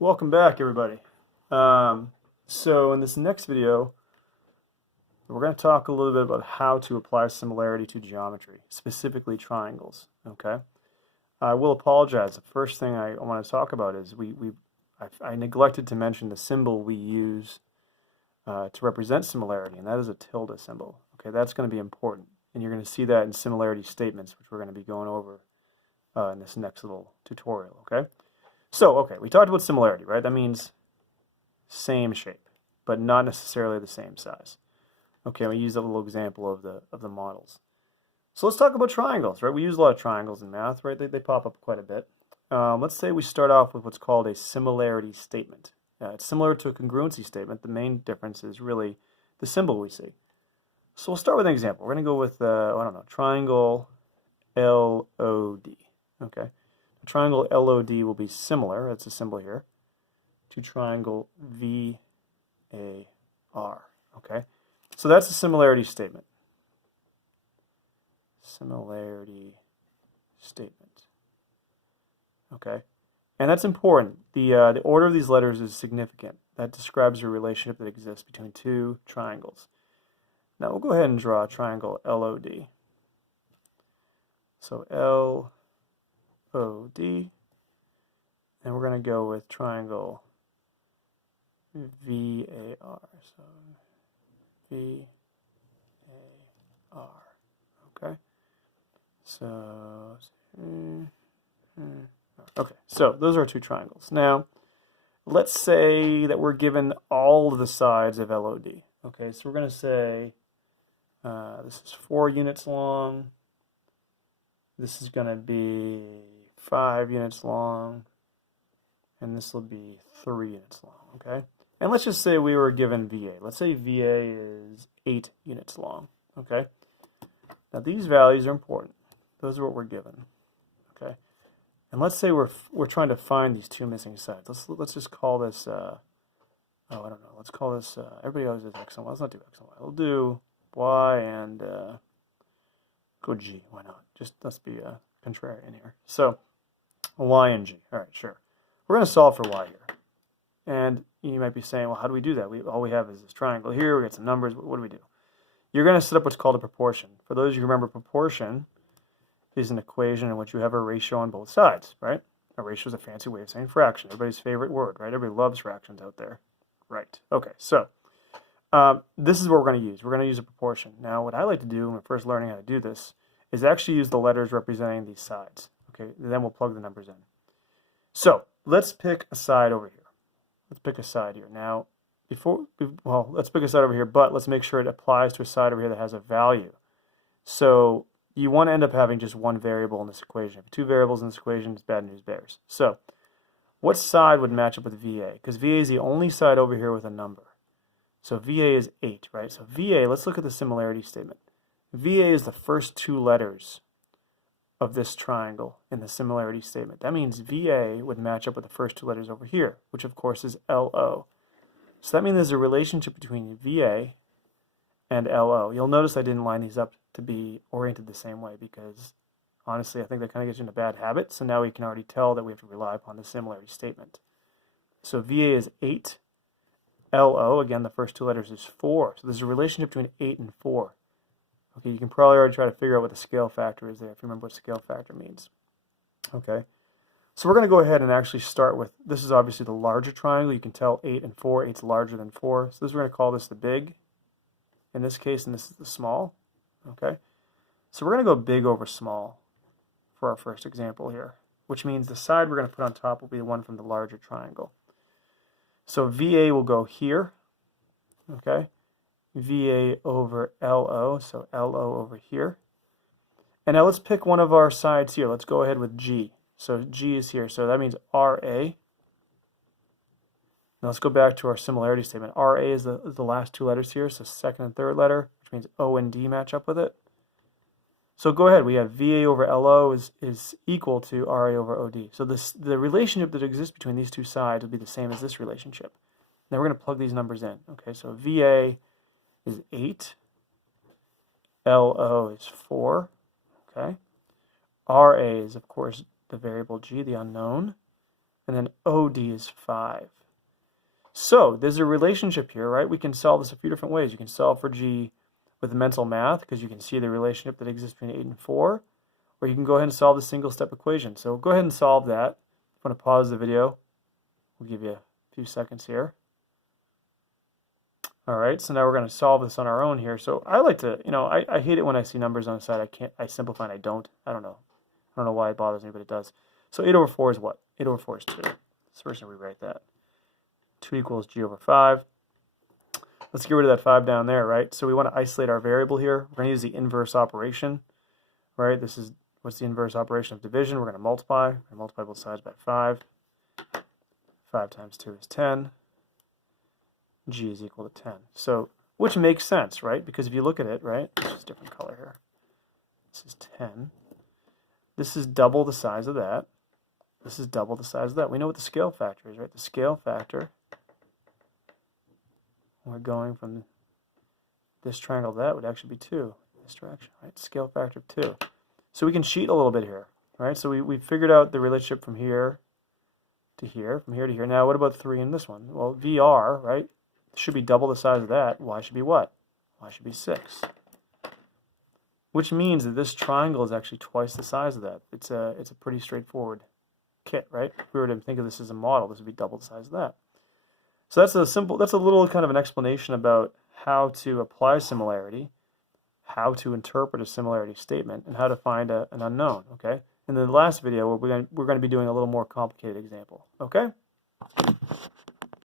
Welcome back, everybody. So in this next video, we're going to talk a little bit about how to apply similarity to geometry, specifically triangles. Okay. I will apologize. The first thing I want to talk about is I neglected to mention the symbol we use to represent similarity, and that is a tilde symbol. Okay, that's going to be important, and you're going to see that in similarity statements, which we're going to be going over in this next little tutorial. Okay. So, we talked about similarity, right? That means same shape, but not necessarily the same size. Okay, we use a little example of the models. So let's talk about triangles, right? We use a lot of triangles in math, right? They pop up quite a bit. Let's say we start off with what's called a similarity statement. It's similar to a congruency statement. The main difference is really the symbol we see. So we'll start with an example. We're going to go with, I don't know, triangle LOD, okay? The triangle LOD will be similar, that's a symbol here, to triangle VAR, okay? So that's a similarity statement. Similarity statement, okay? And that's important. The order of these letters is significant. That describes a relationship that exists between two triangles. Now we'll go ahead and draw a triangle LOD. So LOD, and we're going to go with triangle VAR. So VAR. Okay. So those are our two triangles. Now, let's say that we're given all of the sides of LOD. Okay, so we're going to say this is 4 units long. This is going to be 5 units long. And this will be 3 units long. Okay. And let's just say we were given VA. Let's say VA is 8 units long. Okay. Now these values are important. Those are what we're given. Okay. And let's say we're trying to find these two missing sides. Let's just call this. I don't know. Let's call this. Everybody always does X and Y. Let's not do X and Y. We'll do Y and go G. Why not? Just let's be contrarian here. So Y and G. All right, sure. We're going to solve for Y here. And you might be saying, well, how do we do that? All we have is this triangle here. We got some numbers. What do we do? You're going to set up what's called a proportion. For those of you who remember, proportion is an equation in which you have a ratio on both sides, right? A ratio is a fancy way of saying fraction. Everybody's favorite word, right? Everybody loves fractions out there. Right. Okay, so this is what we're going to use. We're going to use a proportion. Now, what I like to do when we're first learning how to do this is actually use the letters representing these sides. Okay, then we'll plug the numbers in. So let's pick a side over here. Let's pick a side here. Now, let's pick a side over here, but let's make sure it applies to a side over here that has a value. So you want to end up having just one variable in this equation. If 2 variables in this equation, it's bad news bears. So what side would match up with VA? Because VA is the only side over here with a number. So VA is 8, right? So VA, let's look at the similarity statement. VA is the first 2 letters of this triangle in the similarity statement. That means VA would match up with the first 2 letters over here, which of course is LO. So that means there's a relationship between VA and LO. You'll notice I didn't line these up to be oriented the same way because honestly I think that kind of gets you in a bad habit. So now we can already tell that we have to rely upon the similarity statement. So VA is 8. LO, again, the first 2 letters is 4. So there's a relationship between 8 and 4. Okay, you can probably already try to figure out what the scale factor is there, if you remember what scale factor means. Okay, so we're going to go ahead and actually start with, this is obviously the larger triangle. You can tell 8 and 4, 8's larger than 4. So this we're going to call this the big, in this case, and this is the small. Okay, so we're going to go big over small for our first example here, which means the side we're going to put on top will be the one from the larger triangle. So VA will go here, okay? VA over LO, so LO over here. And now let's pick one of our sides here. Let's go ahead with G. So G is here, so that means RA. Now let's go back to our similarity statement. RA is the last 2 letters here, so second and third letter, which means O and D match up with it. So go ahead, we have VA over LO is equal to RA over OD. So the relationship that exists between these 2 sides will be the same as this relationship. Now we're going to plug these numbers in. Okay, so VA is 8, LO is 4, okay? RA is, of course, the variable G, the unknown, and then OD is 5. So there's a relationship here, right? We can solve this a few different ways. You can solve for G with mental math because you can see the relationship that exists between 8 and 4, or you can go ahead and solve the single-step equation. So go ahead and solve that. I'm going to pause the video. We'll give you a few seconds here. All right, so now we're going to solve this on our own here. So I like to, I hate it when I see numbers on the side. I simplify and I don't. I don't know why it bothers me, but it does. So 8 over 4 is what? 8 over 4 is 2. So we're just going to rewrite that. 2 equals G over 5. Let's get rid of that 5 down there, right? So we want to isolate our variable here. We're going to use the inverse operation, right? This is, what's the inverse operation of division? We're going to multiply. We're going to multiply both sides by 5. 5 times 2 is 10. G is equal to 10. So, which makes sense, right? Because if you look at it, right? This is a different color here. This is 10. This is double the size of that. This is double the size of that. We know what the scale factor is, right? The scale factor, we're going from this triangle to that would actually be 2 in this direction, right? Scale factor of 2. So we can cheat a little bit here, right? So we figured out the relationship from here to here, from here to here. Now, what about 3 in this one? Well, VR, right, should be double the size of that. Y should be what? Y should be 6. Which means that this triangle is actually twice the size of that. It's a pretty straightforward kit, right? If we were to think of this as a model, this would be double the size of that. So that's a little kind of an explanation about how to apply similarity, how to interpret a similarity statement, and how to find an unknown, okay? In the last video, we're going to be doing a little more complicated example, okay?